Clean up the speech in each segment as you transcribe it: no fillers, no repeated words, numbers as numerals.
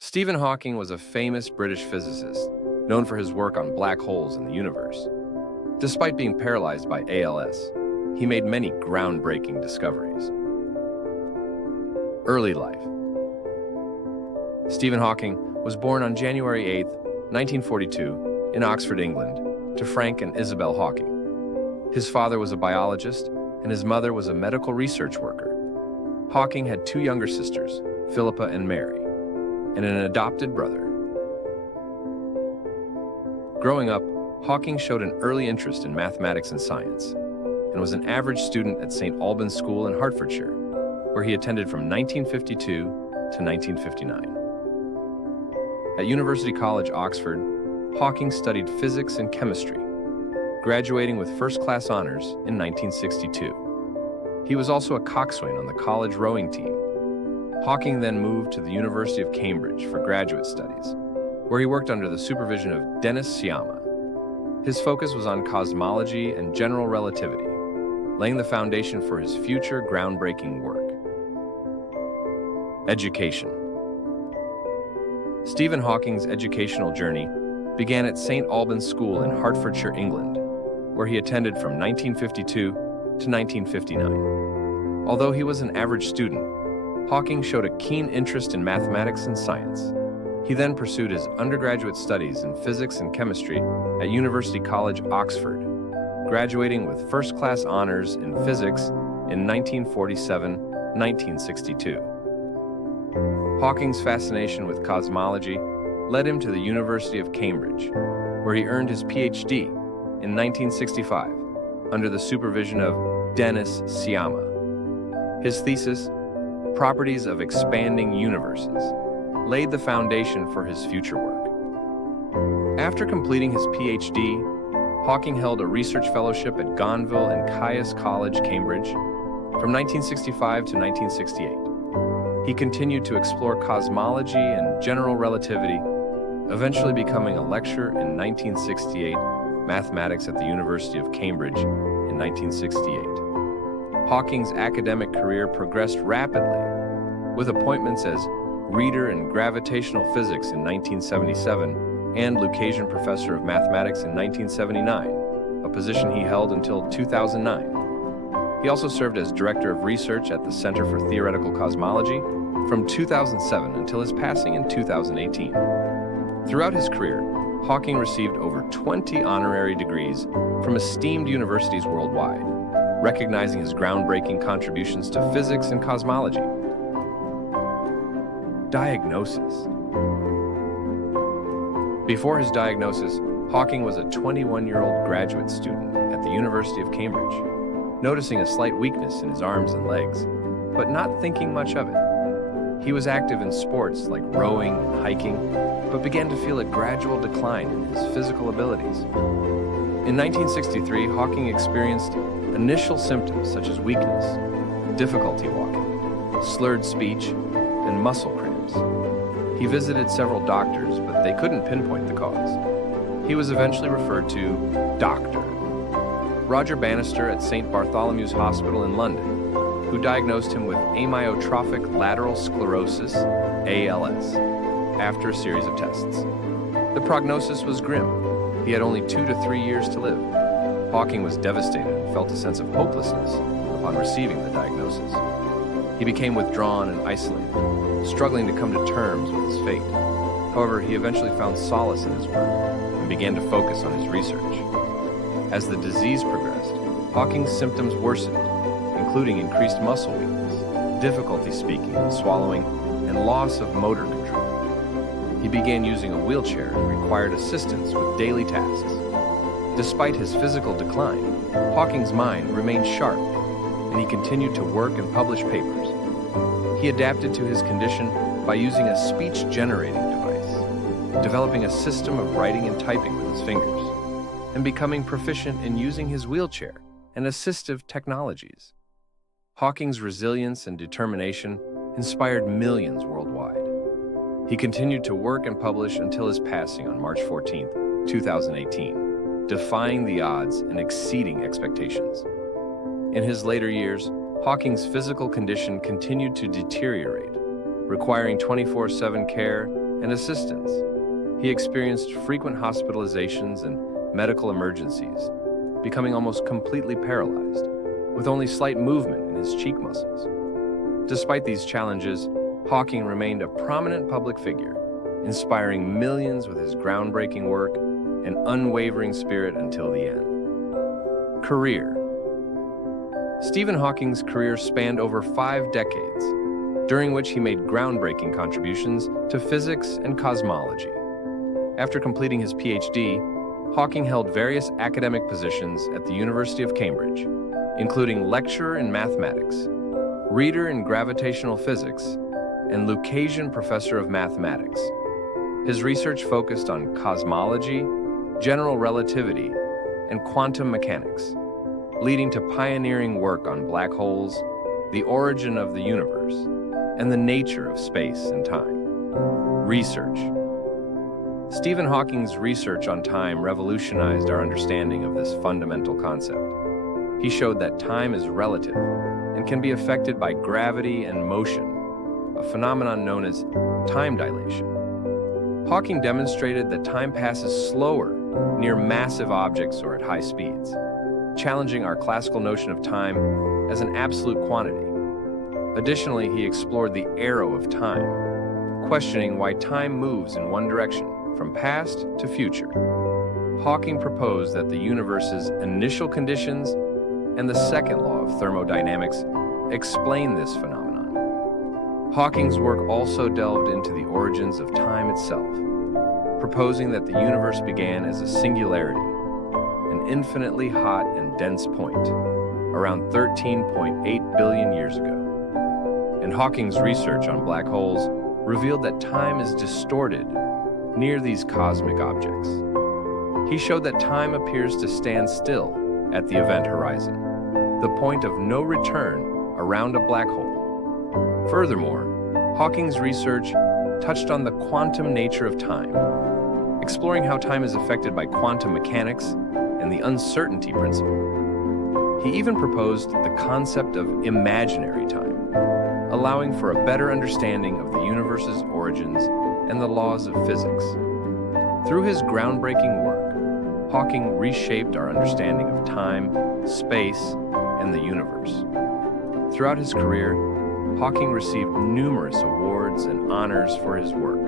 Stephen Hawking was a famous British physicist, known for his work on black holes in the universe. Despite being paralyzed by ALS, he made many groundbreaking discoveries. Early life. Stephen Hawking was born on January 8, 1942, in Oxford, England, to Frank and Isabel Hawking. His father was a biologist, and his mother was a medical research worker. Hawking had two younger sisters, Philippa and Mary, and an adopted brother. Growing up, Hawking showed an early interest in mathematics and science, and was an average student at St. Albans School in Hertfordshire, where he attended from 1952 to 1959. At University College, Oxford, Hawking studied physics and chemistry, graduating with first-class honors in 1962. He was also a coxswain on the college rowing team. Hawking then moved to the University of Cambridge for graduate studies, where he worked under the supervision of Dennis Sciama. His focus was on cosmology and general relativity, laying the foundation for his future groundbreaking work. Education. Stephen Hawking's educational journey began at St. Albans School in Hertfordshire, England, where he attended from 1952 to 1959. Although he was an average student, Hawking showed a keen interest in mathematics and science. He then pursued his undergraduate studies in physics and chemistry at University College, Oxford, graduating with first-class honors in physics in 1947-1962. Hawking's fascination with cosmology led him to the University of Cambridge, where he earned his PhD in 1965 under the supervision of Dennis Sciama. His thesis, Properties of Expanding Universes, laid the foundation for his future work. After completing his PhD, Hawking held a research fellowship at Gonville and Caius College, Cambridge, from 1965 to 1968. He continued to explore cosmology and general relativity, eventually becoming a lecturer in 1968, mathematics at the University of Cambridge in 1968. Hawking's academic career progressed rapidly, with appointments as Reader in Gravitational Physics in 1977 and Lucasian Professor of Mathematics in 1979, a position he held until 2009. He also served as Director of Research at the Center for Theoretical Cosmology from 2007 until his passing in 2018. Throughout his career, Hawking received over 20 honorary degrees from esteemed universities worldwide, recognizing his groundbreaking contributions to physics and cosmology. Diagnosis. Before his diagnosis, Hawking was a 21-year-old graduate student at the University of Cambridge, noticing a slight weakness in his arms and legs, but not thinking much of it. He was active in sports like rowing and hiking, but began to feel a gradual decline in his physical abilities. In 1963, Hawking experienced initial symptoms such as weakness, difficulty walking, slurred speech, and muscle cramps. He visited several doctors, but they couldn't pinpoint the cause. He was eventually referred to Dr. Roger Bannister at St. Bartholomew's Hospital in London, who diagnosed him with amyotrophic lateral sclerosis, ALS, after a series of tests. The prognosis was grim. He had only 2 to 3 years to live. Hawking was devastated and felt a sense of hopelessness upon receiving the diagnosis. He became withdrawn and isolated, struggling to come to terms with his fate. However, he eventually found solace in his work and began to focus on his research. As the disease progressed, Hawking's symptoms worsened, including increased muscle weakness, difficulty speaking and swallowing, and loss of motor control. He began using a wheelchair and required assistance with daily tasks. Despite his physical decline, Hawking's mind remained sharp, and he continued to work and publish papers. He adapted to his condition by using a speech-generating device, developing a system of writing and typing with his fingers, and becoming proficient in using his wheelchair and assistive technologies. Hawking's resilience and determination inspired millions worldwide. He continued to work and publish until his passing on March 14, 2018, defying the odds and exceeding expectations. In his later years, Hawking's physical condition continued to deteriorate, requiring 24/7 care and assistance. He experienced frequent hospitalizations and medical emergencies, becoming almost completely paralyzed, with only slight movement in his cheek muscles. Despite these challenges, Hawking remained a prominent public figure, inspiring millions with his groundbreaking work and unwavering spirit until the end. Career. Stephen Hawking's career spanned over 5 decades, during which he made groundbreaking contributions to physics and cosmology. After completing his PhD, Hawking held various academic positions at the University of Cambridge, including lecturer in mathematics, reader in gravitational physics, and Lucasian professor of mathematics. His research focused on cosmology, general relativity, and quantum mechanics, leading to pioneering work on black holes, the origin of the universe, and the nature of space and time. Research. Stephen Hawking's research on time revolutionized our understanding of this fundamental concept. He showed that time is relative and can be affected by gravity and motion, a phenomenon known as time dilation. Hawking demonstrated that time passes slower near massive objects or at high speeds, challenging our classical notion of time as an absolute quantity. Additionally, he explored the arrow of time, questioning why time moves in one direction, from past to future. Hawking proposed that the universe's initial conditions and the second law of thermodynamics explain this phenomenon. Hawking's work also delved into the origins of time itself, proposing that the universe began as a singularity, an infinitely hot and dense point, around 13.8 billion years ago. And Hawking's research on black holes revealed that time is distorted near these cosmic objects. He showed that time appears to stand still at the event horizon, the point of no return around a black hole. Furthermore, Hawking's research touched on the quantum nature of time, exploring how time is affected by quantum mechanics and the uncertainty principle. He even proposed the concept of imaginary time, allowing for a better understanding of the universe's origins and the laws of physics. Through his groundbreaking work, Hawking reshaped our understanding of time, space, and the universe. Throughout his career, Hawking received numerous awards and honors for his work,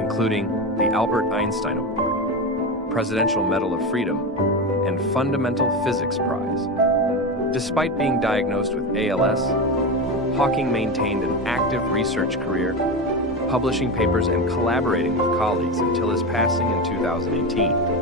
including the Albert Einstein Award, Presidential Medal of Freedom, and Fundamental Physics Prize. Despite being diagnosed with ALS, Hawking maintained an active research career, publishing papers and collaborating with colleagues until his passing in 2018.